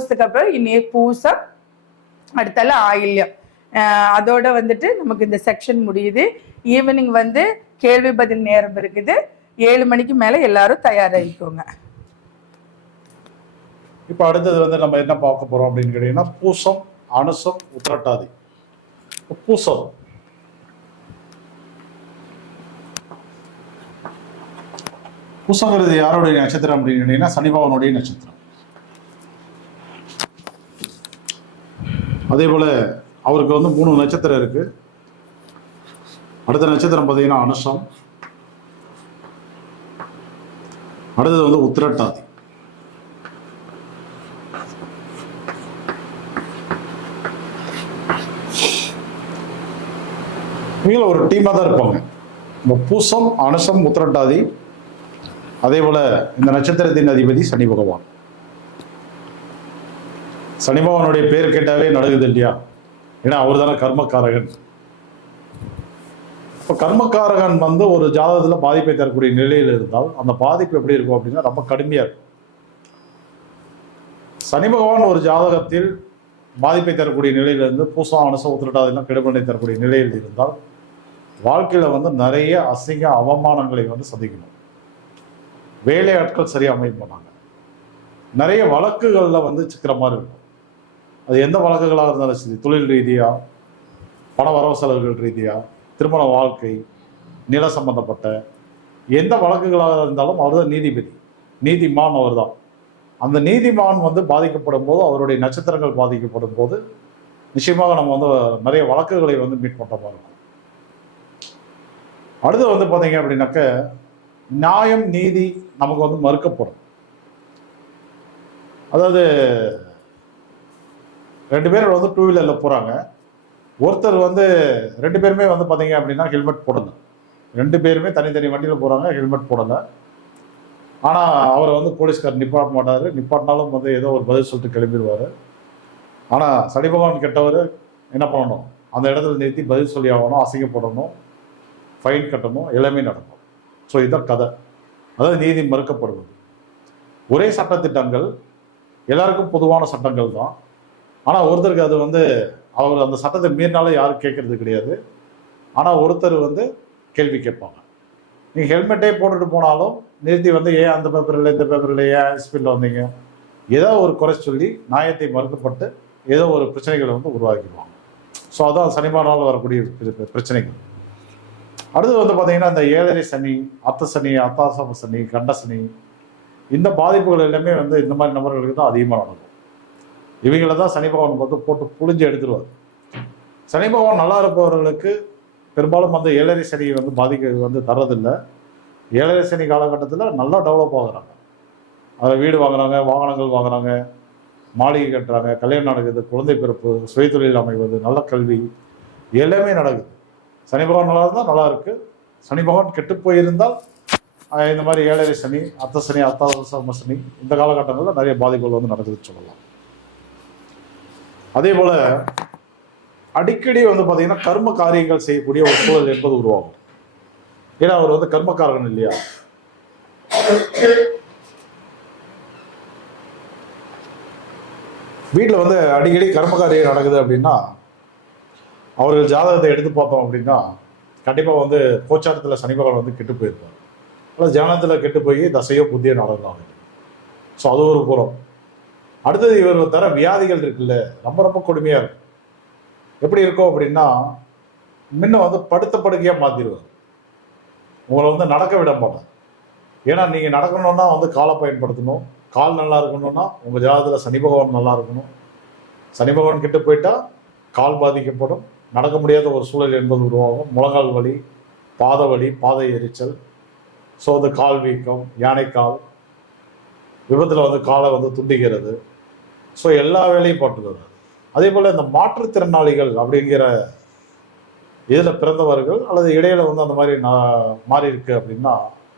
பிரதோஷத்துக்கு அப்புறம் இனி பூசம், அடுத்தால ஆயில்யம். அதோட வந்துட்டு நமக்கு இந்த செக்ஷன் முடியுது. ஈவினிங் வந்து கேள்வி பதில் நேரம் இருக்குது. 7 மணிக்கு மேல எல்லாரும் தயாராகிக்கோங்க. இப்போ அடுத்தது வந்து நம்ம என்ன பார்க்க போறோம் அப்படின்னு கேட்டீங்கன்னா, பூசம், அனுசம், உத்திரட்டாதி. பூசம் பூசங்கிறது யாருடைய நட்சத்திரம் அப்படின்னு கேட்டீங்கன்னா, சனி பகவானுடைய நட்சத்திரம். அதே போல அவருக்கு வந்து 3 நட்சத்திரம் இருக்கு. அடுத்த நட்சத்திரம் பார்த்தீங்கன்னா அனுஷம், அடுத்தது வந்து உத்திரட்டாதி. இவங்க ஒரு டீமாக தான் இருப்பாங்க. இந்த பூசம், அனுஷம், உத்திரட்டாதி. அதே போல இந்த நட்சத்திரத்தின் அதிபதி சனி பகவான். சனி பகவானுடைய பேர் கேட்டாவே நடக்குது இல்லையா? ஏன்னா அவர் தானே கர்மக்காரகன். இப்போ கர்மக்காரகன் வந்து ஒரு ஜாதகத்தில் பாதிப்பை தரக்கூடிய நிலையில் இருந்தால் அந்த பாதிப்பு எப்படி இருக்கும் அப்படின்னா ரொம்ப கடுமையாக இருக்கும். சனி பகவான் ஒரு ஜாதகத்தில் பாதிப்பை தரக்கூடிய நிலையிலிருந்து பூசம், அனுசம், உத்திரட்டாதிலாம் கெடுபலை தரக்கூடிய நிலையில் இருந்தால் வாழ்க்கையில் வந்து நிறைய அசிங்க அவமானங்களை வந்து சந்திக்கணும். வேலை ஆட்கள் சரியாக அமைய போனாங்க. நிறைய வழக்குகளில் வந்து சிக்கிற மாதிரி இருக்கும். அது எந்த வழக்குகளாக இருந்தாலும் சரி, தொழில் ரீதியாக, பண வரவு செலவுகள் ரீதியாக, திருமண வாழ்க்கை, நில சம்பந்தப்பட்ட எந்த வழக்குகளாக இருந்தாலும் அவர் தான் நீதிபதி, நீதிமான் அவர் தான். அந்த நீதிமான் வந்து பாதிக்கப்படும் போது, அவருடைய நட்சத்திரங்கள் பாதிக்கப்படும் போது நிச்சயமாக நம்ம வந்து நிறைய வழக்குகளை வந்து மீட் பண்ணுற மாதிரி இருக்கும். அடுத்து வந்து பார்த்தீங்க அப்படின்னாக்க, நியாயம் நீதி நமக்கு வந்து மறுக்கப்படும். அதாவது 2 பேர் வந்து 2 வீலரில் போகிறாங்க. ஒருத்தர் வந்து 2 பேருமே வந்து பார்த்தீங்க அப்படின்னா ஹெல்மெட் போடலை. 2 பேருமே தனித்தனி வண்டியில் போகிறாங்க, ஹெல்மெட் போடலை. ஆனால் அவர் வந்து போலீஸ்கார் நிப்பாட்ட மாட்டார். நிப்பாட்டினாலும் வந்து ஏதோ ஒரு பதில் சொல்லிட்டு கிளம்பிடுவார். ஆனால் சனி பகவான் கெட்டவர் என்ன பண்ணணும்? அந்த இடத்துல நிறுத்தி பதில் சொல்லி ஆகணும், அசிங்கப்படணும், ஃபைன் கட்டணும், எல்லாமே நடக்கும். ஸோ இதுதான் கதை. அதாவது நீதி மறுக்கப்படுவது. ஒரே சட்டத்திட்டங்கள், எல்லாருக்கும் பொதுவான சட்டங்கள் தான். ஆனால் ஒருத்தருக்கு அது வந்து அவர் அந்த சட்டத்தை மீறினாலும் யாரும் கேட்கறது கிடையாது. ஆனால் ஒருத்தர் வந்து கேள்வி கேட்பாங்க. நீங்கள் ஹெல்மெட்டே போட்டுட்டு போனாலும் நிறுத்தி வந்து ஏன் அந்த பேப்பர் இல்லை, இந்த பேப்பர் இல்லை, ஏன் ஸ்பீடில் வந்தீங்க, ஏதோ ஒரு குறை சொல்லி நியாயத்தை மறுக்கப்பட்டு ஏதோ ஒரு பிரச்சனைகளை வந்து உருவாக்கிடுவாங்க. ஸோ அதான் சனிபானால் வரக்கூடிய பிரச்சனைகள். அடுத்து வந்து பார்த்தீங்கன்னா, இந்த 7.5 சனி, அர்த்த சனி, அர்த்தாசம சனி, கண்ட சனி, இந்த பாதிப்புகள் எல்லாமே வந்து இந்த மாதிரி நபர்களுக்கு தான் அதிகமாக நடக்கும். இவங்கள தான் சனி பகவான் வந்து போட்டு புழிஞ்சு எடுத்துருவார். சனி பகவான் நல்லா இருப்பவர்களுக்கு பெரும்பாலும் வந்து 7.5 சனி வந்து பாதிக்க வந்து தர்றதில்லை. 7.5 சனி காலகட்டத்தில் நல்லா டெவலப் ஆகுறாங்க. அதில் வீடு வாங்குறாங்க, வாகனங்கள் வாங்குறாங்க, மாளிகை கட்டுறாங்க, கல்யாணம் நடக்குது, குழந்தை பிறப்பு, சுயதொழில் அமைவது, நல்ல கல்வி, எல்லாமே நடக்குது. சனி பகவான் நல்லா இருந்தால் நல்லா இருக்கு. சனி பகவான் கெட்டு போயிருந்தால் இந்த மாதிரி 7.5 சனி, அர்த்த சனி, அர்த்தாசம சனி, இந்த காலகட்டங்களில் நிறைய பாதிப்புகள் வந்து நடக்குதுன்னு சொல்லலாம். அதே போல அடிக்கடி வந்து பார்த்தீங்கன்னா கர்ம காரியங்கள் செய்யக்கூடிய ஒரு சூழல் என்பது உருவாகும். ஏன்னா அவர் வந்து கர்மக்காரகன் இல்லையா? வீட்டில் வந்து அடிக்கடி கர்மகாரியம் நடக்குது அப்படின்னா, அவர்கள் ஜாதகத்தை எடுத்து பார்த்தோம் அப்படின்னா கண்டிப்பாக வந்து கோச்சாரத்தில் சனி பகவான் வந்து கெட்டு போயிருப்பார். அல்லது ஜானத்தில் கெட்டு போய் தசையோ புத்தியோ நடந்தாங்க. ஸோ அது ஒரு புறம். அடுத்தது இவர் தர வியாதிகள் இருக்குல்ல, ரொம்ப ரொம்ப கொடுமையாக இருக்கும். எப்படி இருக்கும் அப்படின்னா, முன்ன வந்து படுத்த படுக்கையாக மாற்றிடுவார். உங்களை வந்து நடக்க விட மாட்டார். ஏன்னா நீங்கள் நடக்கணும்னா வந்து காலை பயன்படுத்தணும். கால் நல்லா இருக்கணும்னா உங்கள் ஜாதகத்தில் சனி பகவான் நல்லா இருக்கணும். சனி பகவான் கெட்டு போயிட்டா கால் பாதிக்கப்படும், நடக்க முடியாத ஒரு சூழல் என்பது உருவாகும். முழங்கால் வலி, பாத வலி, பாதை எரிச்சல், ஸோ வந்து கால் வீக்கம், யானைக்கால், விபத்தில் வந்து காலை வந்து துண்டிக்கிறது. ஸோ எல்லா வேலையும் போட்டுக்கிறது. அதே போல் இந்த மாற்றுத்திறனாளிகள் அப்படிங்கிற இதில் பிறந்தவர்கள் அல்லது இடையில வந்து அந்த மாதிரி மாறி இருக்கு அப்படின்னா,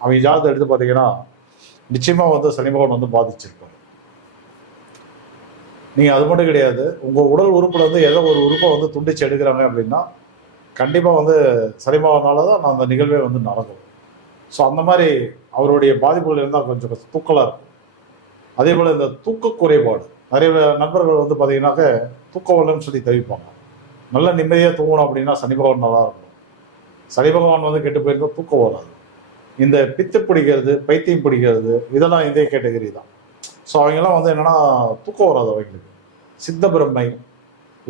அவங்க ஜாதகத்தை எடுத்து பார்த்தீங்கன்னா நிச்சயமாக வந்து சனி பகவான் வந்து பாதிச்சிருப்பார். நீங்கள் அது மட்டும் கிடையாது, உங்கள் உடல் உறுப்பில் வந்து ஏதோ ஒரு உறுப்பை வந்து துண்டிச்சு எடுக்கிறாங்க அப்படின்னா கண்டிப்பாக வந்து சனி பகவானால தான் அந்த நிகழ்வே வந்து நடக்கும். ஸோ அந்த மாதிரி அவருடைய பாதிப்புகள் இருந்தால் கொஞ்சம் தூக்கலாக இருக்கும். அதே போல் இந்த தூக்க குறைபாடு, நிறைய நண்பர்கள் வந்து பார்த்தீங்கன்னாக்க தூக்கம் வரலன்னு சொல்லி தவிப்பாங்க. நல்ல நிம்மதியாக தூங்கணும் அப்படின்னா சனி பகவான் நல்லா இருக்கணும். சனி பகவான் வந்து கெட்டு போயிருந்தா தூக்கம் வராது. இந்த பித்து பிடிக்கிறது, பைத்தியம் பிடிக்கிறது, இதெல்லாம் இதே கேட்டகரி தான். ஸோ அவங்கெல்லாம் வந்து என்னன்னா தூக்கம் வராது அவங்களுக்கு. சித்த பிரம்மை,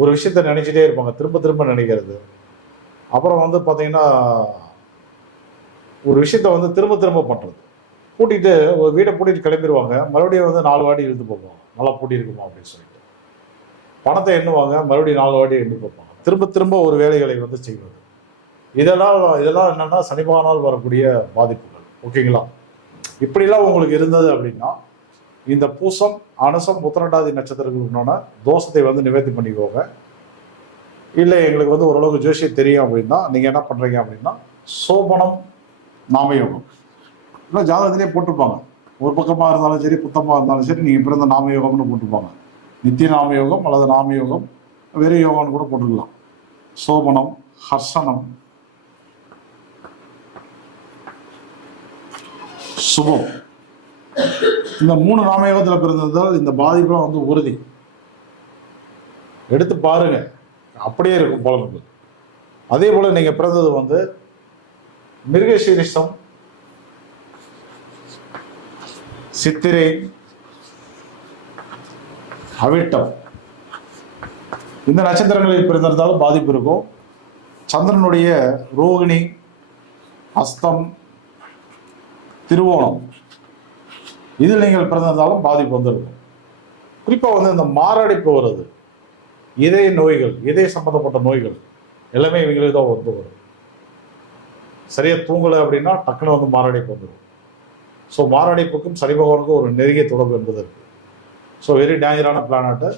ஒரு விஷயத்த நினைச்சிட்டே இருப்பாங்க, திரும்ப திரும்ப நினைக்கிறது. அப்புறம் வந்து பார்த்தீங்கன்னா ஒரு விஷயத்த வந்து திரும்ப திரும்ப பண்ணுறது. பூட்டிட்டு ஒரு வீடை பூட்டிட்டு கிளம்பிடுவாங்க, மறுபடியும் வந்து 4 வாட்டி இழுத்து பார்ப்பாங்க, நல்லா பூட்டி இருக்குமா அப்படின்னு சொல்லிட்டு. பணத்தை எண்ணுவாங்க, மறுபடியும் 4 வாட்டி எண்ணி பார்ப்பாங்க, திரும்ப திரும்ப ஒரு வேலைகளை வந்து செய்வது. இதெல்லாம் என்னன்னா சனி பகவானால் வரக்கூடிய பாதிப்புகள். ஓகேங்களா? இப்படிலாம் உங்களுக்கு இருந்தது அப்படின்னா இந்த பூசம், அனுசம், உத்திரட்டாதி நட்சத்திரங்களுக்கான தோஷத்தை வந்து நிவர்த்தி பண்ணிக்கோங்க. இல்லை எங்களுக்கு வந்து ஓரளவுக்கு ஜோசியம் தெரியும் அப்படின்னா நீங்கள் என்ன பண்ணுறீங்க அப்படின்னா சோபனம் நாமயோகம் இல்லை ஜாதகத்திலே போட்டிருப்பாங்க. ஒரு பக்கமாக இருந்தாலும் சரி, புத்தமாக இருந்தாலும் சரி, நீங்கள் பிறந்த நாமயோகம்னு போட்டிருப்பாங்க. நித்திய நாமயோகம் அல்லது நாமயோகம், வெறும் யோகம்னு கூட போட்டுக்கலாம். சோபனம், ஹர்ஷனம், சுபம், இந்த 3 நாமயோகத்தில் பிறந்ததால் இந்த பாதிப்புலாம் வந்து உறுதி. எடுத்து பாருங்க, அப்படியே இருக்கும் பலன்கள். அதே போல நீங்க பிறந்தது வந்து மிருகசீரிஷம், சித்திரை, அவிட்டம், இந்த நட்சத்திரங்களில் பிறந்திருந்தாலும் பாதிப்பு இருக்கும். சந்திரனுடைய ரோகிணி, அஸ்தம், திருவோணம், இதில் நீங்கள் பிறந்திருந்தாலும் பாதிப்பு வந்துருக்கும். குறிப்பாக வந்து இந்த மாரடைப்பு வருது, இதய நோய்கள், இதய சம்பந்தப்பட்ட நோய்கள் எல்லாமே இவங்களுக்கு தான் வந்து வரும். சரியா தூங்கலை அப்படின்னா டக்குன்னு வந்து மாரடைப்பு வந்துடும். ஸோ மாரடைப்புக்கும் சனி பகவானுக்கும் ஒரு நெருங்கிய தொடர்பு என்பது இருக்கு. ஸோ வெரி டேஞ்சரான பிளானட்டு.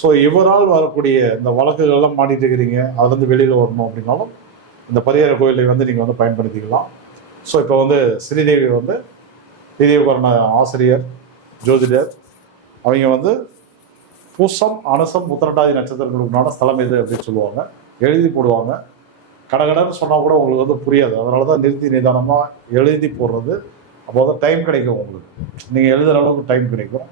ஸோ இவரால் வரக்கூடிய இந்த வழக்குகள்லாம் மாட்டிட்டு இருக்கிறீங்க, அதுலேருந்து வெளியில் வரணும் அப்படின்னாலும் இந்த பரிகார கோயிலை வந்து நீங்கள் வந்து பயன்படுத்திக்கலாம். ஸோ இப்போ வந்து ஸ்ரீதேவி வந்து ஸ்ரீதேவிக்கான ஆசிரியர், ஜோதிடர், அவங்க வந்து பூசம், அனுசம், உத்திரட்டாதி நட்சத்திரங்களுக்குனால ஸ்தலம் எது அப்படின்னு சொல்லுவாங்க, எழுதி போடுவாங்க. கடகடன்னு சொன்னால் கூட உங்களுக்கு வந்து புரியாது. அதனால தான் நிறுத்தி நிதானமாக எழுதி போடுறது. அப்போ வந்து டைம் கிடைக்கும் உங்களுக்கு, நீங்கள் எழுதுகிற அளவுக்கு டைம் கிடைக்கும்.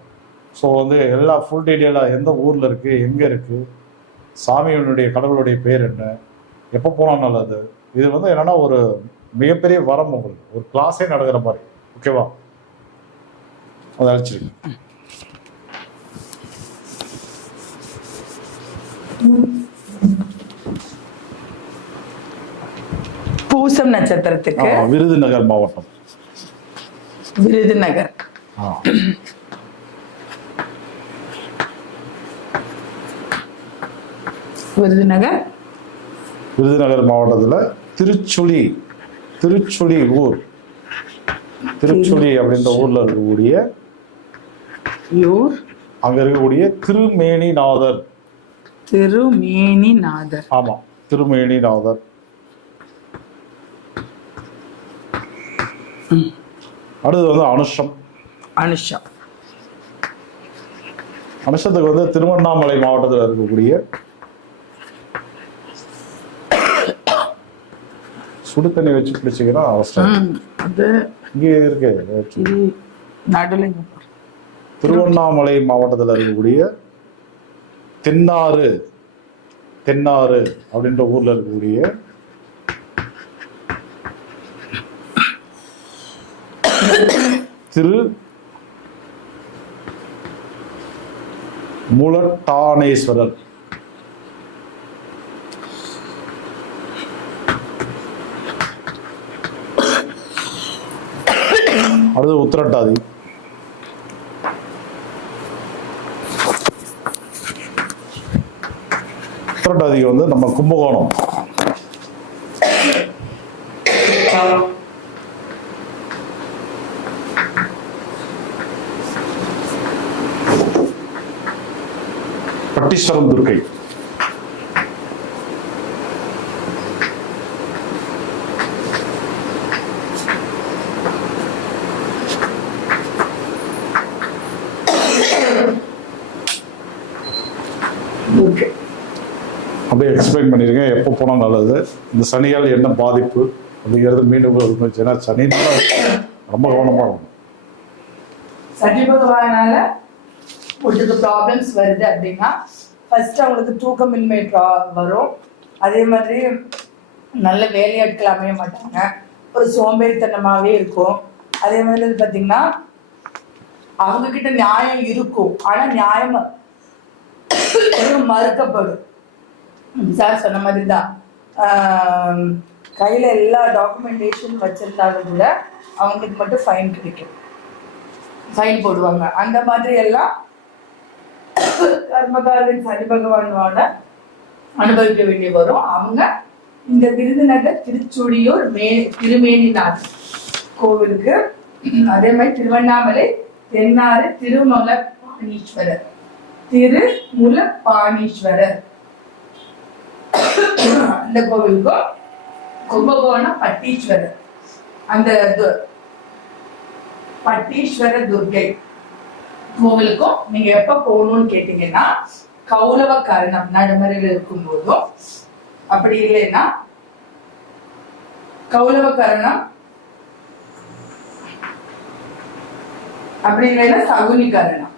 ஸோ வந்து எல்லா ஃபுல் டீட்டெயிலாக எந்த ஊரில் இருக்குது, எங்கே இருக்குது, சாமியினுடைய கடவுளுடைய பேர் என்ன, எப்போ போனால் நல்லது, இது வந்து என்னென்னா ஒரு மிகப்பெரிய வரம் உங்களுக்கு, ஒரு கிளாஸே நடக்கிற மாதிரி. ஓகேவா? அதை அழிச்சிருக்கு. பூசம் நட்சத்திரத்துக்கு விருதுநகர் மாவட்டம். விருதுநகர். விருதுநகர் மாவட்டத்தில் திருச்சுழி ஊர், திருச்சுழி அப்படின்ற ஊர்ல இருக்கக்கூடிய அங்க இருக்கக்கூடிய திருமேனிநாதர். ஆமா, திருமேனிநாதர். அடுத்து வந்து அனுஷத்துக்கு வந்து திருவண்ணாமலை மாவட்டத்தில் இருக்கக்கூடிய சுடு தண்ணி வச்சு பிடிச்சிங்கன்னா அவசரம். இங்கே இருக்கு திருவண்ணாமலை மாவட்டத்தில் இருக்கக்கூடிய தென்னாறு அப்படின்ற ஊர்ல இருக்கக்கூடிய திரு மூலட்டானேஸ்வரர். அடுத்து உத்திரட்டாதி. உத்திரட்டாதிக்கு வந்து நம்ம கும்பகோணம். பட்டீஸ்வரம் துர்க்கை. அப்படியே எக்ஸ்பிளைன் பண்ணியிருக்கேன், எப்போ போனால் நல்லது, இந்த சனியால் என்ன பாதிப்பு அப்படிங்கிறது மீண்டும் இருந்துச்சுன்னா சனினால ரொம்ப கவனமாக இருக்கும். சனி பகவானால ஒருத்தருக்கு ப்ராப்ளம்ஸ் வருது அப்படின்னா ஃபர்ஸ்ட் அவங்களுக்கு தூக்கமின்மை வரும். அதே மாதிரி நல்ல வேலையாட்கள் அமைய மாட்டாங்க, ஒரு சோம்பேறித்தனமாகவே இருக்கும். அதே மாதிரி வந்து பார்த்தீங்கன்னா அவங்க கிட்ட நியாயம் இருக்கும், ஆனால் நியாயம் மறுக்கப்படும். சார் சொன்ன மாதிரி தான், கையில் எல்லா டாக்குமெண்டேஷன் வச்சிருந்தாலும் கூட அவங்களுக்கு மட்டும் ஃபைன் கிடைக்கும், ஃபைன் போடுவாங்க. அந்த மாதிரி எல்லாம் கர்மகாரன் சனி பகவானோட அனுபவிக்க வேண்டி வரும். அவங்க இந்த விருதுநகர் திருச்சுழியூர் திருமேனிநாதர் கோவிலுக்கு, அதே மாதிரி திருவண்ணாமலை தென்னாறு திருமலபாணீஸ்வரர் அந்த கோவிலுக்கும், கும்பகோணம் பட்டீஸ்வரர் அந்த பட்டீஸ்வர துர்கை கோவிலுக்கும் நீங்க எப்ப போகணும்னு கேட்டீங்கன்னா கௌரவ கரணம் நடுமறையில் இருக்கும் போதும், அப்படி இல்லைன்னா கௌரவ கரணம், அப்படி இல்லைன்னா சகுனி கரணம்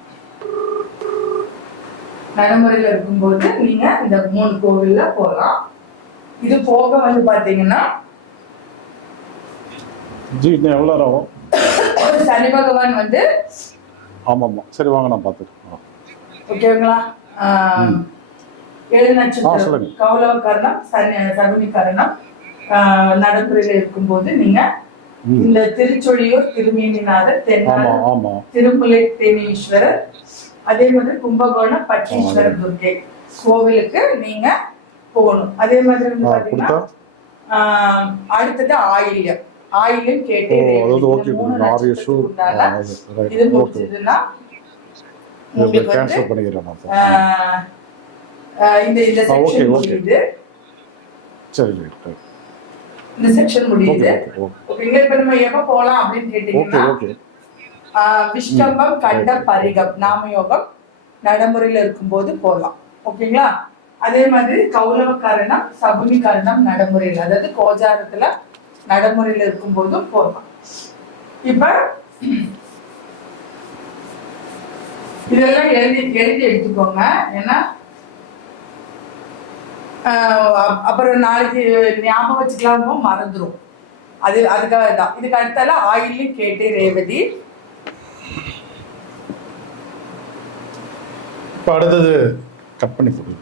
நடைமுறையில இருக்கும்போது நீங்க இந்த 3 கோவில்ல போகலாம். இது போக வந்து பாத்தீங்கன்னா எவ்வளவு ஆகும்? சனி பகவான் வந்து ஆமாமா சரி வாங்க நான் பார்த்துக்கிறேன். ஓகேங்களா? 7 நட்சத்திரம் கௌரவ கரணம் சகுனி கரணம் நடைமுறையில இருக்கும்போது நீங்க இந்த திருச்சொழியூர் திருமேனிநாதர் தென்னாடு திருமுலை தேனீஸ்வரர் அதே மாதிரி கும்பகோணம் பட்டீஸ்வரர் துர்கை கோவிலுக்கு நீங்க போகணும். அதே மாதிரி வந்து பாத்தீங்கன்னா அடுத்தது ஆயில்யம் கேட்டே இது முடிச்சதுன்னா உங்களுக்கு வந்து இந்த செக்ஷன் முடியுது. இந்த செக்ஷன் முடியுது. ஓகேங்க. இப்ப நம்ம எப்ப போலாம் அப்படின்னு கேட்டீங்கன்னா விஷ்கம்பம் கண்ட பரிகம் நாமயோகம் நடைமுறையில இருக்கும்போது போகலாம். ஓகேங்களா? அதே மாதிரி கௌரவ கரணம் சகுனி கரணம் நடைமுறையில், அதாவது கோஜாரத்துல நடைமுறையில இருக்கும் போதும் போகலாம். இப்ப இதெல்லாம் எழுதி எடுத்துக்கோங்க. ஏன்னா அப்புறம் நாளைக்கு ஞாபகம் வச்சுக்கலாமோ மறந்துடும். அதுக்காக தான். இதுக்கு அடுத்தால ஆயிலையும் கேட்டே ரேவதி. இப்போ அடுத்தது கட் பண்ணி போடுவோம்.